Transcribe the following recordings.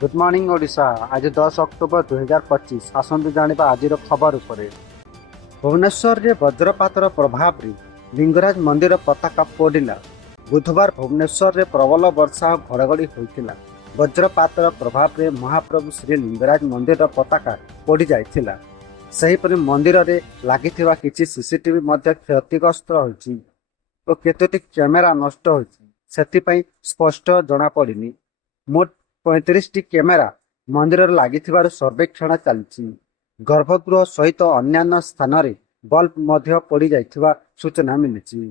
Good morning Odisha. आज 10 October 2025 आसंतु जानिबा आजिर खबर उपरे। भुवनेश्वर रे वज्रपातर प्रभाव रे लिंगराज मंदिर पताका पोडिला। बुधवार भुवनेश्वर रे प्रबल वर्षा और घड़घड़ी होइतिला। वज्रपातर प्रभाव रे महाप्रभु श्री लिंगराज मंदिर पताका पोड़ी जाइतिला। सेहीपरि मंदिर रे लागिथिबा किछि सीसीटीवी मध्य क्षतिग्रस्त होइछि और केतोटी कैमेरा नष्ट होइछि। सेथिपई स्पष्ट जଣା पड़िनी। मोट 35टी कैमेरा मंदिर लगी सर्वेक्षण चलती। गर्भगृह सहित अन्य स्थान में बल्ब पड़ जा सूचना मिली।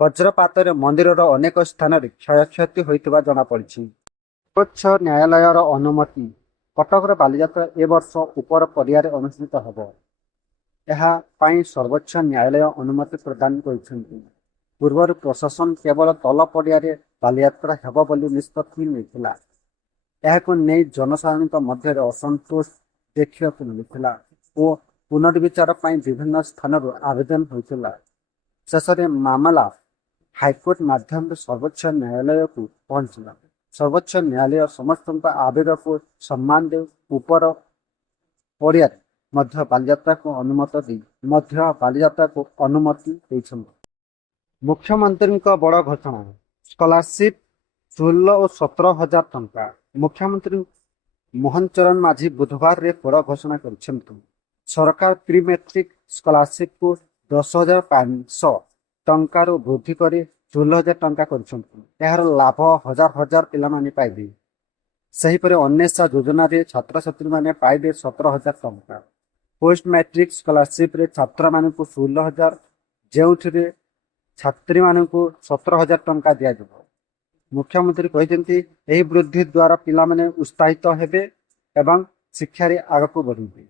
वज्रपात मंदिर अनेक स्थान में क्षयक्षति होता जमापड़ी। सर्वोच्च न्यायालय अनुमति। कटक बालीजात्रा ए वर्ष उपर पड़िया अनुष्ठित होब। यह सर्वोच्च न्यायालय अनुमति प्रदान कर पूर्व प्रशासन केवल तल पड़िया बालीजात्रा हेब बोली निष्पत्ति नहीं। यह नहीं जनसाधारण मध्य असंतोष देखा मिलता और पुनर्विचार विभिन्न स्थान आवेदन होता। शेष में मामला हाईकोर्ट माध्यम सर्वोच्च न्यायालय को पहुंचला। सर्वोच्च न्यायालय समस्त आवेदन को सम्मान दे ऊपर पड़िया बालीजात्रा को बालीजात्रा को अनुमति देछन। मुख्यमंत्री बड़ घोषणा। स्कॉलरशिप 16 और 17,000 टंका। मुख्यमंत्री मोहन चरण माझी बुधवार रे बड़ घोषणा कर सरकार प्री मैट्रिक स्कॉलरशिप को 10,500 टंकार वृद्धि कर 16,000 टंका कर लाभ हजार हजार पिलामाने पाइबे। सेहीपरि अन्वेषा योजना रे छात्र छात्री माने पाइबे 17,000 टंका। पोस्ट मैट्रिक स्कॉलरशिप रे छात्र माने को 16,000 जेउठिरे छात्री माने को 17,000 टंका दिया जाबो। मुख्यमंत्री कहते यही वृद्धि द्वारा पिलामाने उत्साहित हेबे एवं शिक्षा रे आगको बढ़िबे।